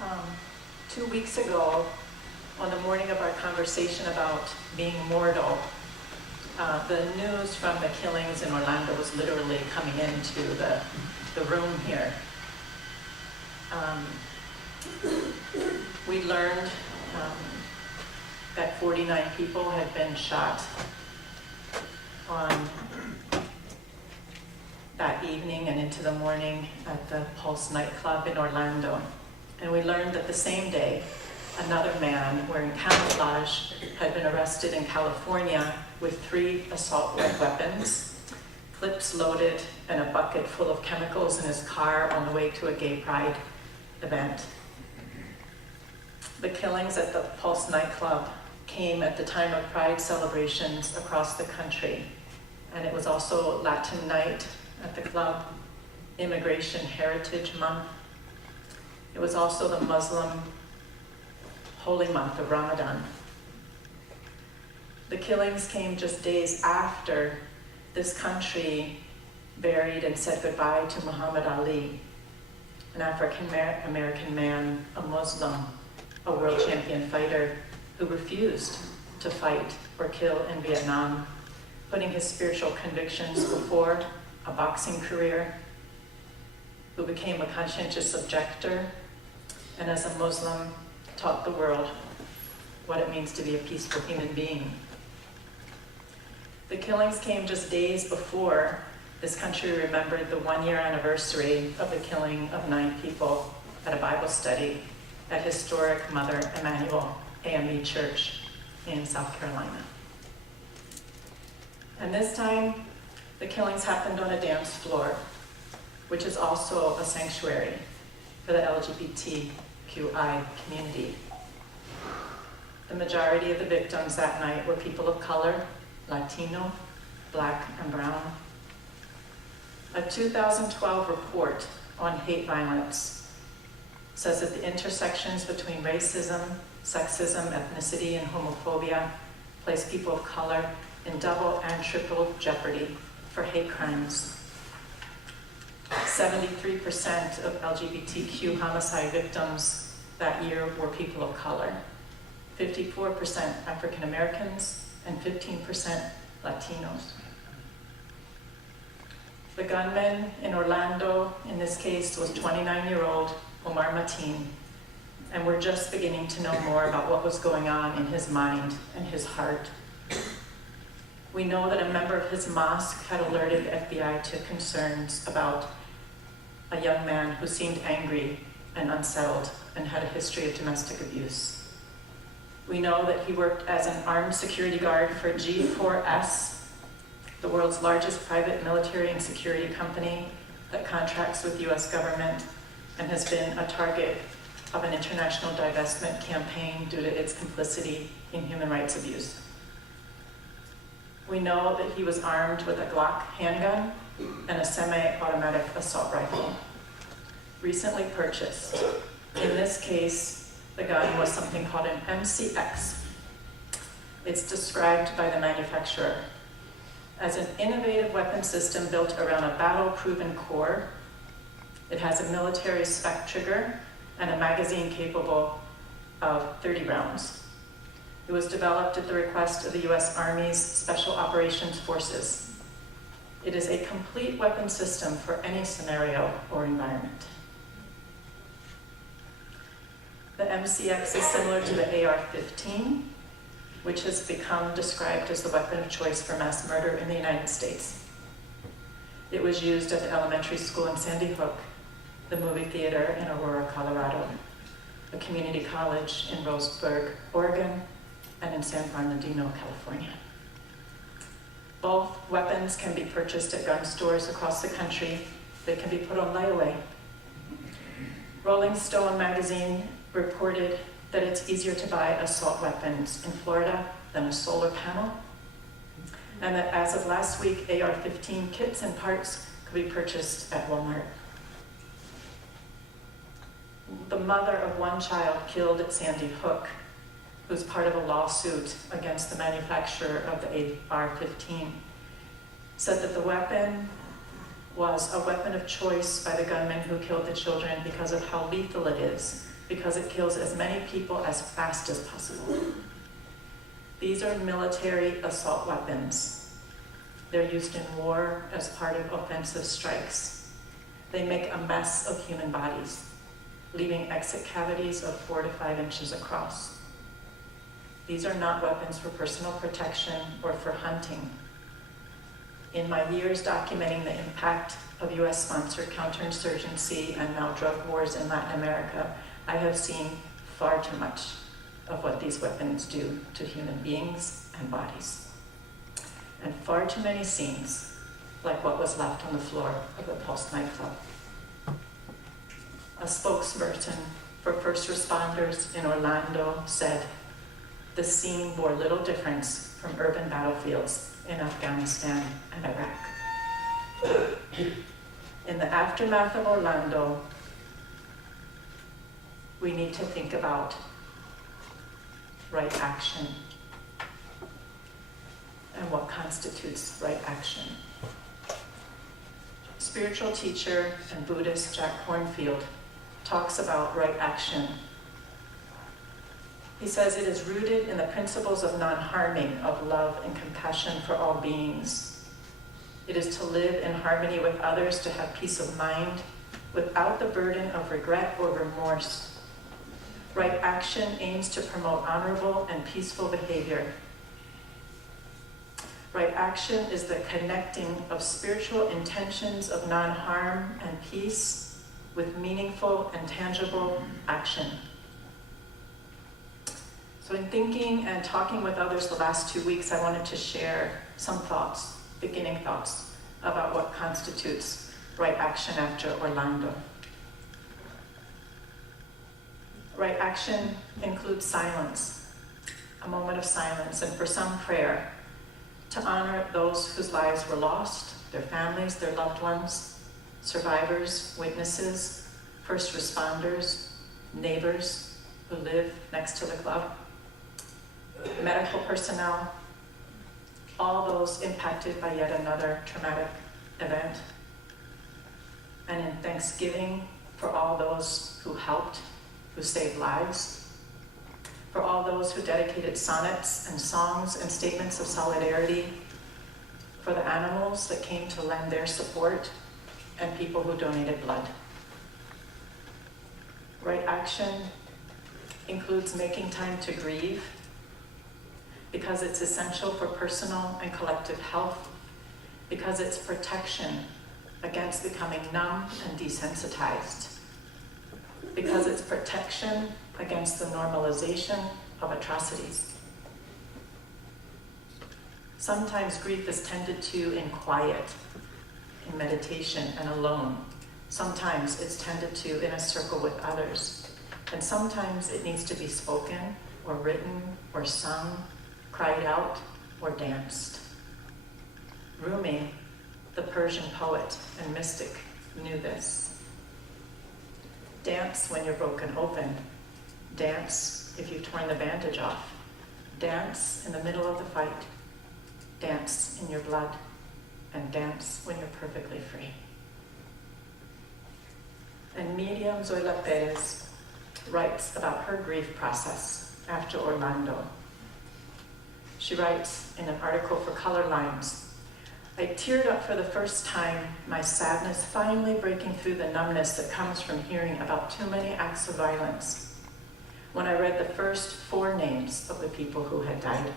Um, 2 weeks ago, on the morning of our conversation about being mortal, the news from the killings in Orlando was literally coming into the room here. We learned that 49 people had been shot on that evening and into the morning at the Pulse nightclub in Orlando. And we learned that the same day, another man wearing camouflage had been arrested in California with 3 assault weapons, clips loaded, and a bucket full of chemicals in his car on the way to a gay pride event. The killings at the Pulse nightclub came at the time of pride celebrations across the country. And it was also Latin night at the club, Immigration Heritage Month. It was also the Muslim holy month of Ramadan. The killings came just days after this country buried and said goodbye to Muhammad Ali, an African-American man, a Muslim, a world champion fighter who refused to fight or kill in Vietnam, putting his spiritual convictions before a boxing career, who became a conscientious objector, and as a Muslim, taught the world what it means to be a peaceful human being. The killings came just days before this country remembered the 1-year anniversary of the killing of 9 people at a Bible study at historic Mother Emanuel AME Church in South Carolina. And this time, the killings happened on a dance floor, which is also a sanctuary for the LGBTQI community. The majority of the victims that night were people of color, Latino, Black, and brown. A 2012 report on hate violence says that the intersections between racism, sexism, ethnicity, and homophobia place people of color in double and triple jeopardy for hate crimes. 73% of LGBTQ homicide victims that year were people of color, 54% African Americans, and 15% Latinos. The gunman in Orlando, in this case, was 29-year-old Omar Mateen, and we're just beginning to know more about what was going on in his mind and his heart. We know that a member of his mosque had alerted FBI to concerns about a young man who seemed angry and unsettled and had a history of domestic abuse. We know that he worked as an armed security guard for G4S, the world's largest private military and security company that contracts with the US government and has been a target of an international divestment campaign due to its complicity in human rights abuse. We know that he was armed with a Glock handgun and a semi-automatic assault rifle, recently purchased. In this case, the gun was something called an MCX. It's described by the manufacturer as an innovative weapon system built around a battle-proven core. It has a military spec trigger and a magazine capable of 30 rounds. It was developed at the request of the US Army's Special Operations Forces. It is a complete weapon system for any scenario or environment. The MCX is similar to the AR-15, which has become described as the weapon of choice for mass murder in the United States. It was used at the elementary school in Sandy Hook, the movie theater in Aurora, Colorado, a community college in Roseburg, Oregon, and in San Bernardino, California. Both weapons can be purchased at gun stores across the country. They can be put on layaway. Rolling Stone magazine reported that it's easier to buy assault weapons in Florida than a solar panel, and that as of last week, AR-15 kits and parts could be purchased at Walmart. The mother of one child killed at Sandy Hook, who's part of a lawsuit against the manufacturer of the AR-15, said that the weapon was a weapon of choice by the gunman who killed the children because of how lethal it is because it kills as many people as fast as possible. These are military assault weapons. They're used in war as part of offensive strikes. They make a mess of human bodies, leaving exit cavities of 4 to 5 inches across. These are not weapons for personal protection or for hunting. In my years documenting the impact of US-sponsored counterinsurgency and now drug wars in Latin America, I have seen far too much of what these weapons do to human beings and bodies. And far too many scenes like what was left on the floor of the Pulse nightclub. A spokesperson for first responders in Orlando said, "The scene bore little difference from urban battlefields in Afghanistan and Iraq." In the aftermath of Orlando, we need to think about right action and what constitutes right action. Spiritual teacher and Buddhist Jack Kornfield talks about right action. He says it is rooted in the principles of non-harming, of love and compassion for all beings. It is to live in harmony with others, to have peace of mind without the burden of regret or remorse. Right action aims to promote honorable and peaceful behavior. Right action is the connecting of spiritual intentions of non-harm and peace with meaningful and tangible action. So in thinking and talking with others the last 2 weeks, I wanted to share some thoughts, beginning thoughts, about what constitutes right action after Orlando. Right action includes silence, a moment of silence, and for some prayer, to honor those whose lives were lost, their families, their loved ones, survivors, witnesses, first responders, neighbors who live next to the club, medical personnel, all those impacted by yet another traumatic event. And in thanksgiving for all those who helped, who saved lives, for all those who dedicated sonnets and songs and statements of solidarity, for the animals that came to lend their support, and people who donated blood. Right action includes making time to grieve, because it's essential for personal and collective health, because it's protection against becoming numb and desensitized, because it's protection against the normalization of atrocities. Sometimes grief is tended to in quiet, in meditation and alone. Sometimes it's tended to in a circle with others. And sometimes it needs to be spoken or written or sung, cried out or danced. Rumi, the Persian poet and mystic, knew this. Dance when you're broken open. Dance if you've torn the bandage off. Dance in the middle of the fight. Dance in your blood. And dance when you're perfectly free. And Miriam Zoila Perez writes about her grief process after Orlando. She writes in an article for Color Lines, "I teared up for the first time, my sadness finally breaking through the numbness that comes from hearing about too many acts of violence. When I read the first 4 names of the people who had died.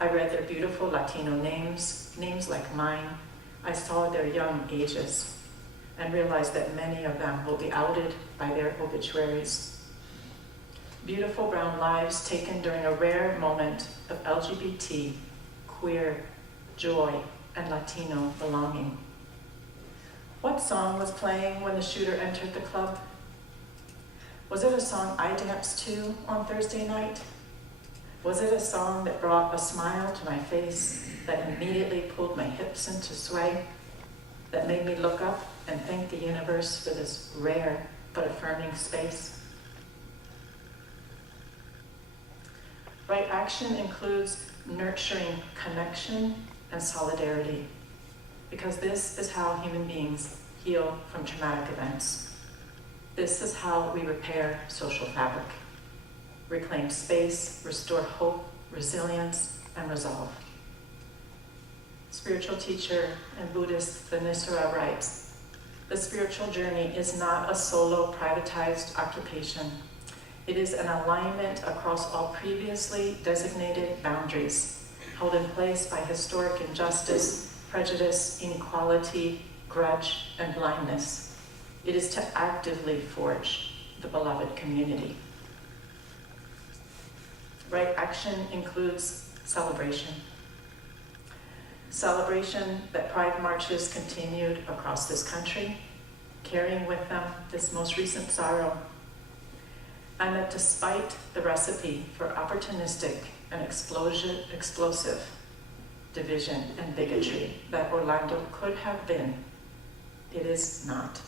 I read their beautiful Latino names, names like mine. I saw their young ages and realized that many of them will be outed by their obituaries. Beautiful brown lives taken during a rare moment of LGBT, queer, joy, and Latino belonging. What song was playing when the shooter entered the club? Was it a song I danced to on Thursday night? Was it a song that brought a smile to my face, that immediately pulled my hips into sway, that made me look up and thank the universe for this rare but affirming space? Right action includes nurturing connection and solidarity, because this is how human beings heal from traumatic events. This is how we repair social fabric, reclaim space, restore hope, resilience, and resolve. Spiritual teacher and Buddhist Thanissara writes, "The spiritual journey is not a solo privatized occupation. It is an alignment across all previously designated boundaries, held in place by historic injustice, prejudice, inequality, grudge, and blindness. It is to actively forge the beloved community." Right action includes celebration. Celebration that Pride marches continued across this country, carrying with them this most recent sorrow. And that despite the recipe for opportunistic and explosive division and bigotry that Orlando could have been, it is not.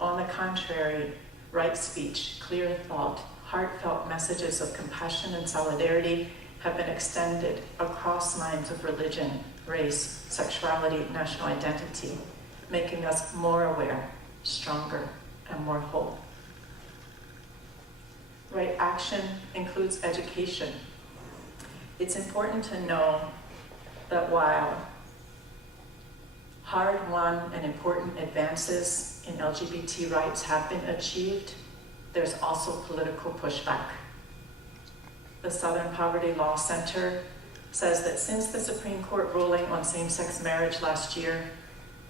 On the contrary, right speech, clear thought, heartfelt messages of compassion and solidarity have been extended across lines of religion, race, sexuality, national identity, making us more aware, stronger, and more whole. Right action includes education. It's important to know that while hard-won and important advances in LGBT rights have been achieved, there's also political pushback. The Southern Poverty Law Center says that since the Supreme Court ruling on same-sex marriage last year,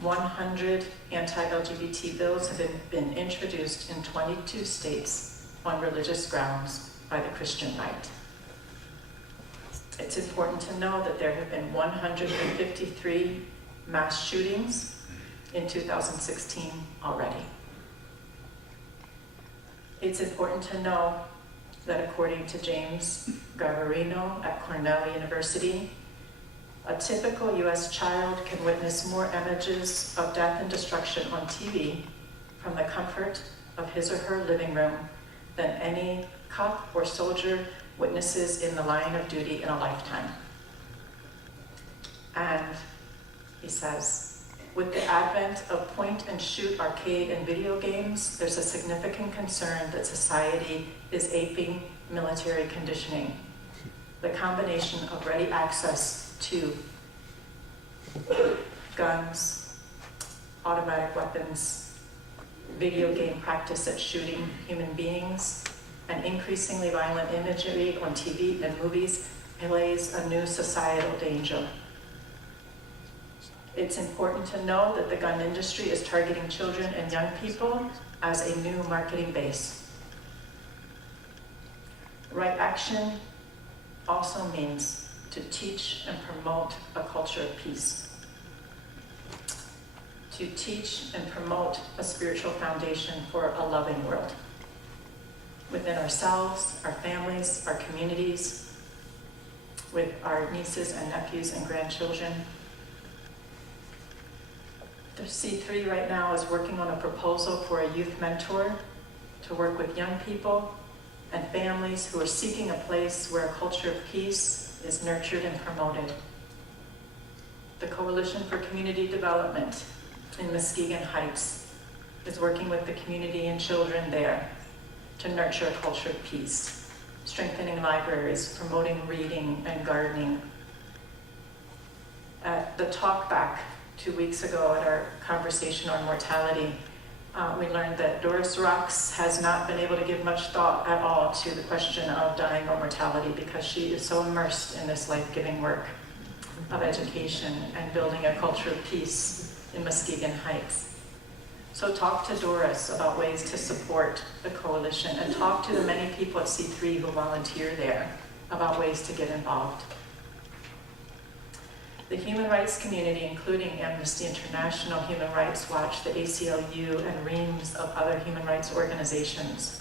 100 anti-LGBT bills have been introduced in 22 states on religious grounds by the Christian right. It's important to know that there have been 153 mass shootings in 2016 already. It's important to know that according to James Garbarino at Cornell University, a typical US child can witness more images of death and destruction on TV from the comfort of his or her living room than any cop or soldier witnesses in the line of duty in a lifetime. And he says, with the advent of point-and-shoot arcade and video games, there's a significant concern that society is aping military conditioning. The combination of ready access to guns, automatic weapons, video game practice at shooting human beings, and increasingly violent imagery on TV and movies plays a new societal danger. It's important to know that the gun industry is targeting children and young people as a new marketing base. Right action also means to teach and promote a culture of peace. To teach and promote a spiritual foundation for a loving world. Within ourselves, our families, our communities, with our nieces and nephews and grandchildren. The C3 right now is working on a proposal for a youth mentor to work with young people and families who are seeking a place where a culture of peace is nurtured and promoted. The Coalition for Community Development in Muskegon Heights is working with the community and children there to nurture a culture of peace, strengthening libraries, promoting reading and gardening. At the talk back 2 weeks ago at our conversation on mortality, we learned that Doris Rocks has not been able to give much thought at all to the question of dying or mortality because she is so immersed in this life-giving work of education and building a culture of peace in Muskegon Heights. So talk to Doris about ways to support the coalition and talk to the many people at C3 who volunteer there about ways to get involved. The human rights community, including Amnesty International, Human Rights Watch, the ACLU, and reams of other human rights organizations,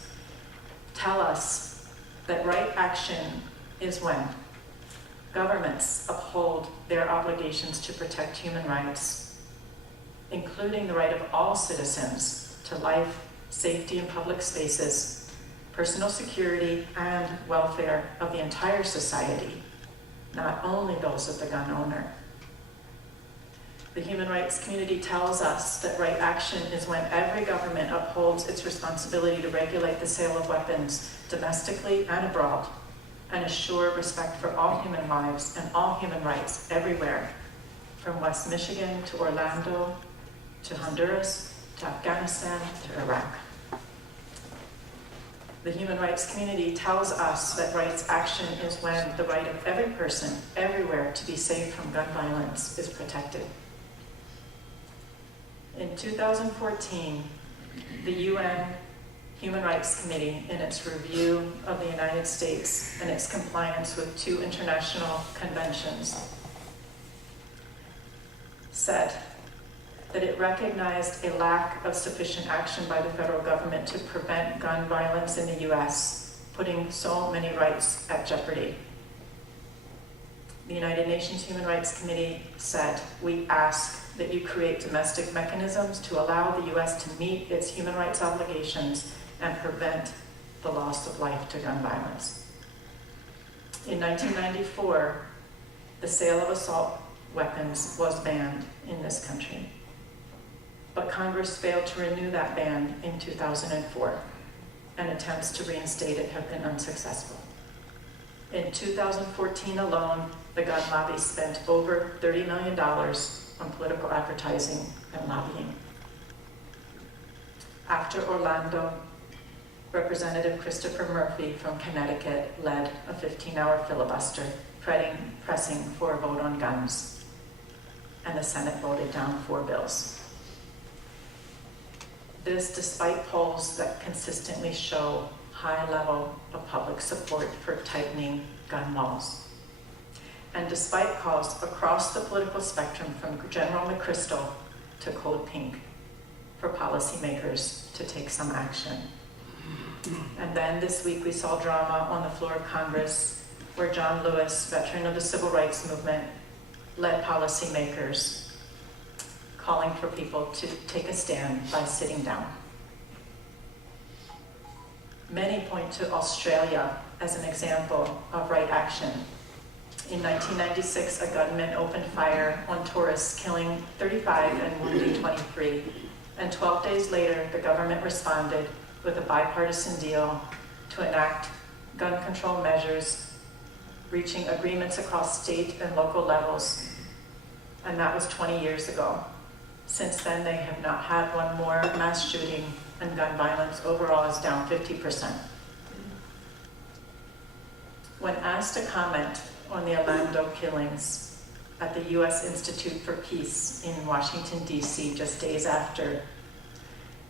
tell us that right action is when governments uphold their obligations to protect human rights, including the right of all citizens to life, safety in public spaces, personal security, and welfare of the entire society, not only those of the gun owner. The human rights community tells us that right action is when every government upholds its responsibility to regulate the sale of weapons domestically and abroad, and assure respect for all human lives and all human rights everywhere, from West Michigan to Orlando, to Honduras, to Afghanistan, to Iraq. The human rights community tells us that rights action is when the right of every person, everywhere, to be safe from gun violence is protected. In 2014, the UN Human Rights Committee, in its review of the United States and its compliance with 2 international conventions, said that it recognized a lack of sufficient action by the federal government to prevent gun violence in the US, putting so many rights at jeopardy. The United Nations Human Rights Committee said, "We ask that you create domestic mechanisms to allow the US to meet its human rights obligations and prevent the loss of life to gun violence." In 1994, the sale of assault weapons was banned in this country. But Congress failed to renew that ban in 2004, and attempts to reinstate it have been unsuccessful. In 2014 alone, the gun lobby spent over $30 million on political advertising and lobbying. After Orlando, Representative Christopher Murphy from Connecticut led a 15-hour filibuster pressing for a vote on guns, and the Senate voted down 4 bills. This despite polls that consistently show high level of public support for tightening gun laws. And despite calls across the political spectrum from General McChrystal to Code Pink for policymakers to take some action. And then this week we saw drama on the floor of Congress where John Lewis, veteran of the civil rights movement, led policymakers calling for people to take a stand by sitting down. Many point to Australia as an example of right action. In 1996, a gunman opened fire on tourists, killing 35 and wounding 23. And 12 days later, the government responded with a bipartisan deal to enact gun control measures, reaching agreements across state and local levels. And that was 20 years ago. Since then, they have not had one more mass shooting, and gun violence overall is down 50%. When asked to comment on the Orlando killings at the U.S. Institute for Peace in Washington, D.C., just days after,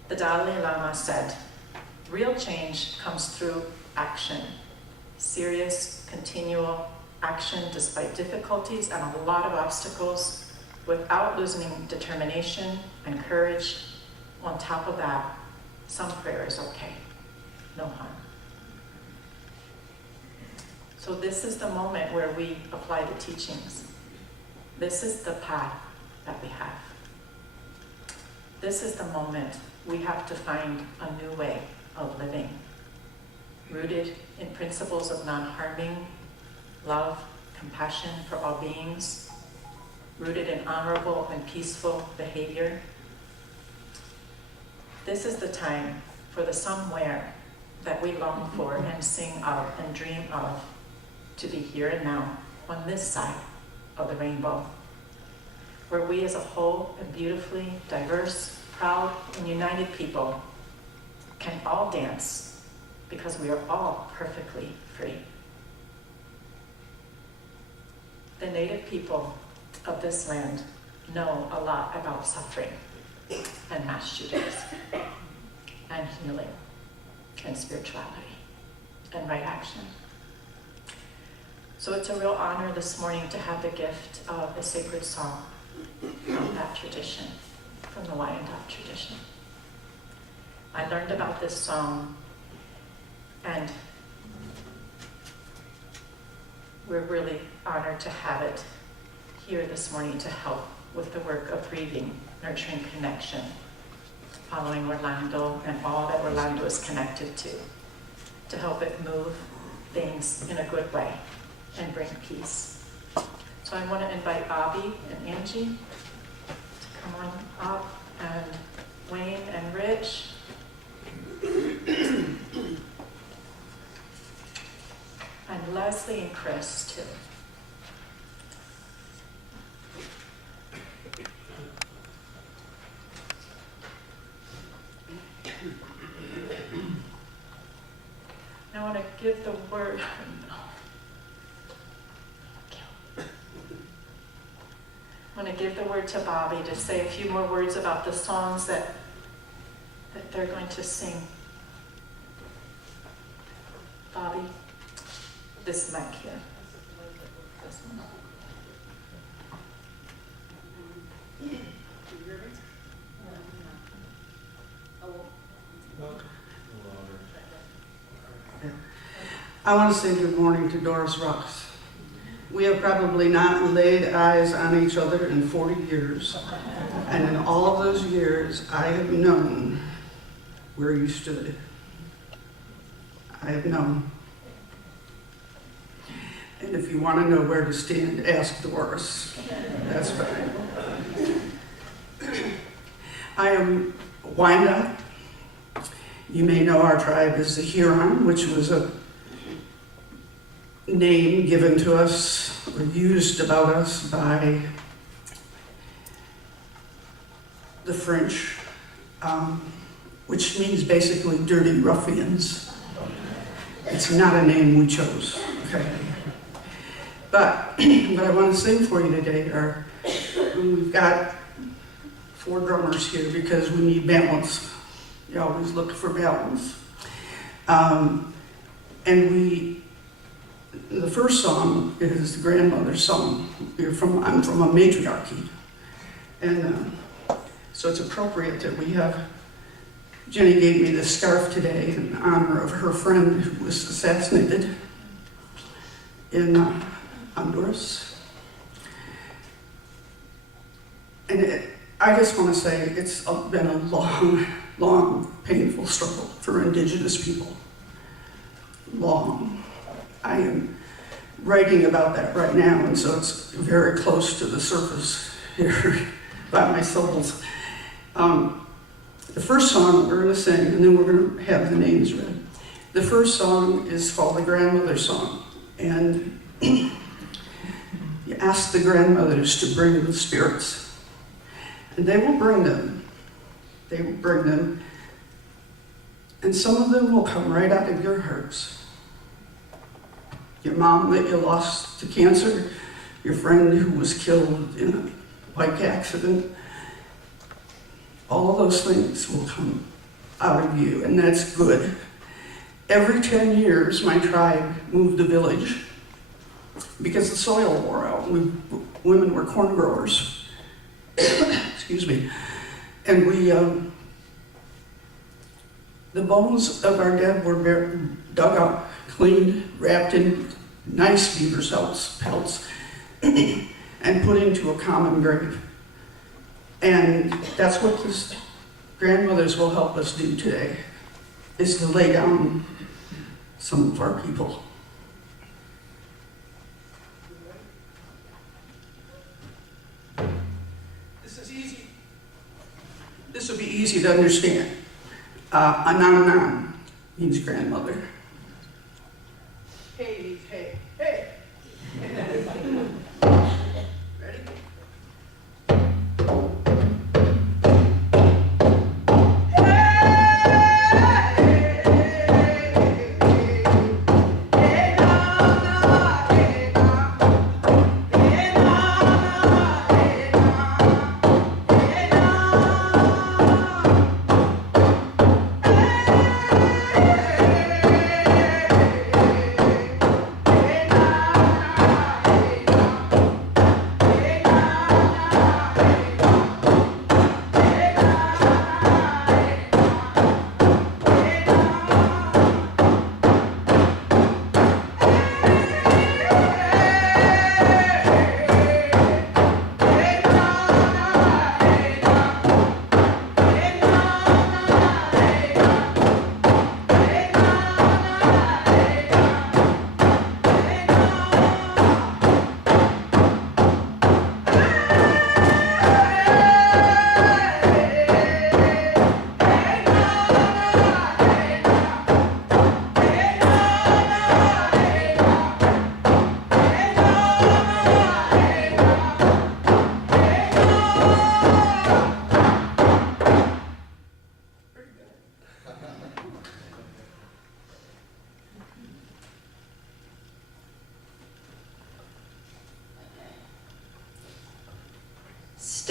the Dalai Lama said, "Real change comes through action, serious, continual action despite difficulties and a lot of obstacles, without losing determination and courage. On top of that, some prayer is okay, no harm." So this is the moment where we apply the teachings. This is the path that we have. This is the moment we have to find a new way of living, rooted in principles of non-harming, love, compassion for all beings, rooted in honorable and peaceful behavior. This is the time for the somewhere that we long for and sing of and dream of to be here and now on this side of the rainbow, where we as a whole and beautifully diverse, proud, and united people can all dance because we are all perfectly free. The native people of this land know a lot about suffering and mass shootings and healing and spirituality and right action. So it's a real honor this morning to have the gift of a sacred song from that tradition, from the Wyandot tradition. I learned about this song, and we're really honored to have it here this morning to help with the work of grieving, nurturing connection, following Orlando and all that Orlando is connected to help it move things in a good way and bring peace. So I want to invite Bobby and Angie come on up, and Wayne and Rich. And Leslie and Chris, too. I want to give the word. I want to give the word to Bobby to say a few more words about the songs that they're going to sing. Bobby, this mic here. This one. I want to say good morning to Doris Rux. We have probably not laid eyes on each other in 40 years. And in all of those years, I have known where you stood. I have known. And if you want to know where to stand, ask Doris. That's fine. I am Wyandotte. You may know our tribe is the Huron, which was a name given to us or used about us by the French, which means basically dirty ruffians. It's not a name we chose, okay? But what I want to sing for you today are, we've got 4 drummers here because we need balance. You always look for balance. The first song is the grandmother's song. I'm from a matriarchy. And so it's appropriate that we have, Jenny gave me this scarf today in honor of her friend who was assassinated in Honduras. And I just want to say it's been a long, long, painful struggle for Indigenous people. Long. I am writing about that right now, and so it's very close to the surface here by my souls. The first song we're going to sing, and then we're going to have the names read. The first song is called the Grandmother's Song, and you ask the grandmothers to bring the spirits, and they will bring them. They will bring them, and some of them will come right out of your hearts. Your mom that you lost to cancer, your friend who was killed in a bike accident, all of those things will come out of you, and that's good. Every 10 years, my tribe moved the village because the soil wore out. Women were corn growers. Excuse me. And the bones of our dead were dug up, cleaned, wrapped in nice beaver pelts, and put into a common grave. And that's what these grandmothers will help us do today, is to lay down some of our people. This is easy. This will be easy to understand. Anan means grandmother. Hey means hey. Hey! Ready?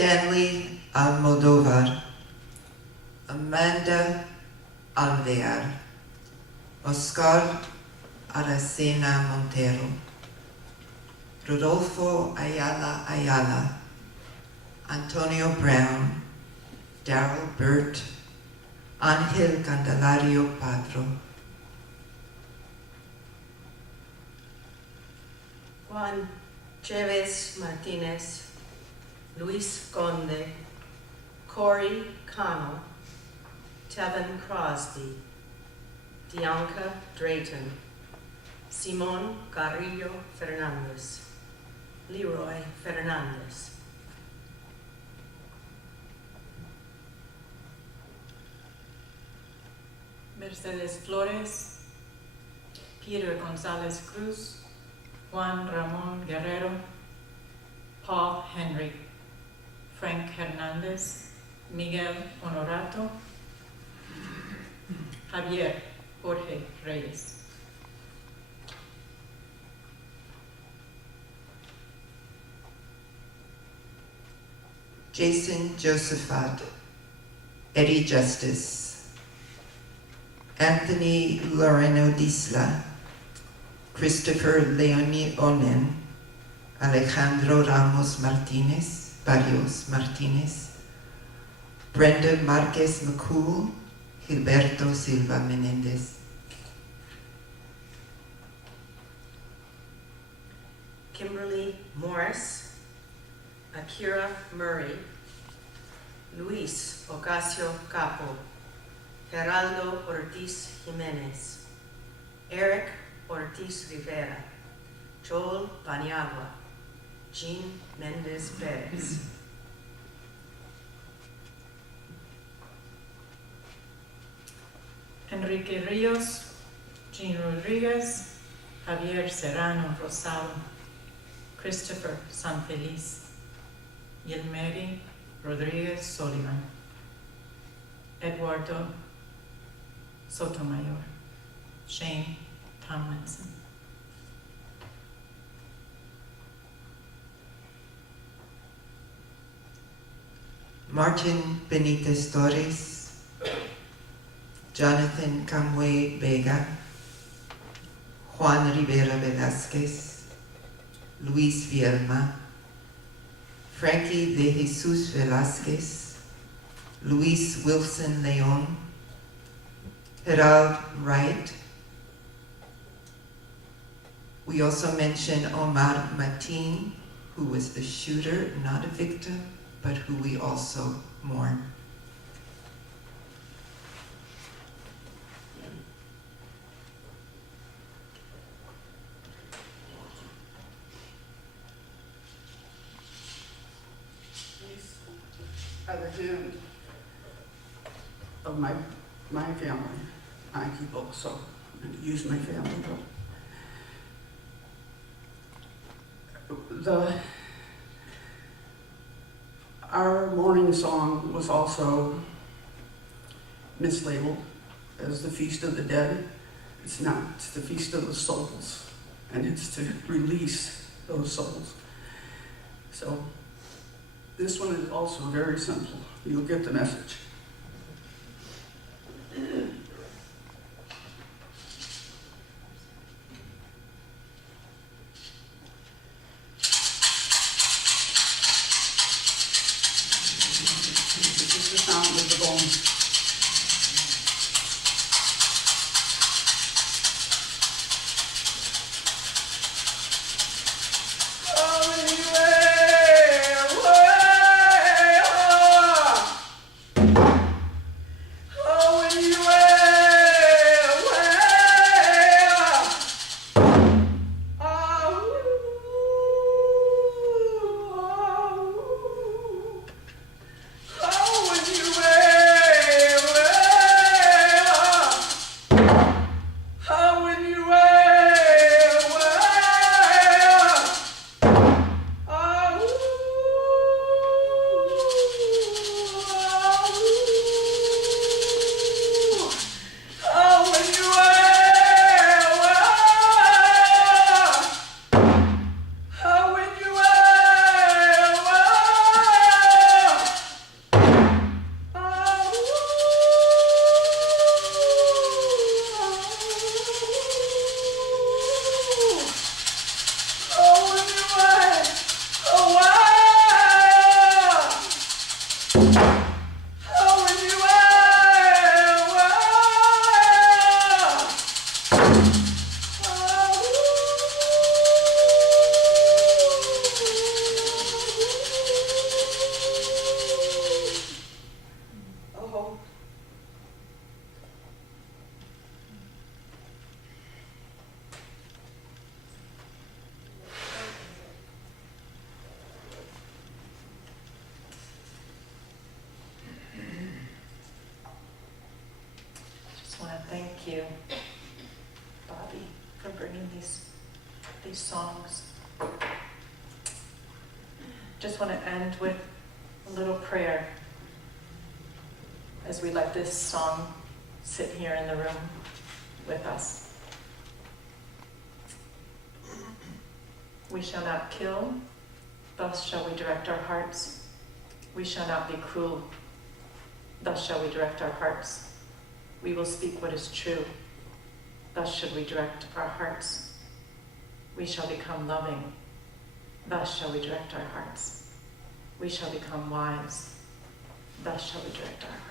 Stanley Almodovar, Amanda Alvear, Oscar Aracena Montero, Rodolfo Ayala Ayala, Antonio Brown, Darrell Burt, Ángel Candelario Padro, Juan Chavez Martinez, Luis Conde, Corey Connell, Tevin Crosby, Dianca Drayton, Simon Carrillo Fernandez, Leroy Fernandez, Mercedes Flores, Peter Gonzalez Cruz, Juan Ramón Guerrero, Paul Henry, Frank Hernandez, Miguel Honorato, Javier Jorge Reyes. Jason Josephat, Eddie Justice, Anthony Loreno Disla, Christopher Leonie Onen, Alejandro Ramos Martinez, Barrios Martinez, Brenda Marquez McCool, Gilberto Silva Menendez. Kimberly Morris, Akira Murray, Luis Ocasio Capo, Geraldo Ortiz Jimenez, Eric Ortiz Rivera, Joel Paniagua, Jean Mendez Perez. Enrique Rios, Jean Rodriguez, Javier Serrano Rosado, Christopher Sanfeliz, Yelmeri Rodriguez Solivan, Eduardo Sotomayor, Shane Tomlinson. Martin Benitez Torres, Jonathan Camue Vega, Juan Rivera Velázquez, Luis Vielma, Frankie de Jesus Velázquez, Luis Wilson Leon, Gerald Wright. We also mention Omar Mateen, who was the shooter, not a victim, but who we also mourn. These are the hand of my family. I keep books, so I'm going to use my family book. Our morning song was also mislabeled as the Feast of the Dead. It's not. It's the Feast of the Souls, and it's to release those souls. So this one is also very simple. You'll get the message. This is the sound of the bones. Oh, anyway. you, Bobby, for bringing these songs. Just want to end with a little prayer as we let this song sit here in the room with us. We shall not kill, thus shall we direct our hearts. We shall not be cruel, thus shall we direct our hearts. We will speak what is true, thus should we direct our hearts. We shall become loving, thus shall we direct our hearts. We shall become wise, thus shall we direct our hearts.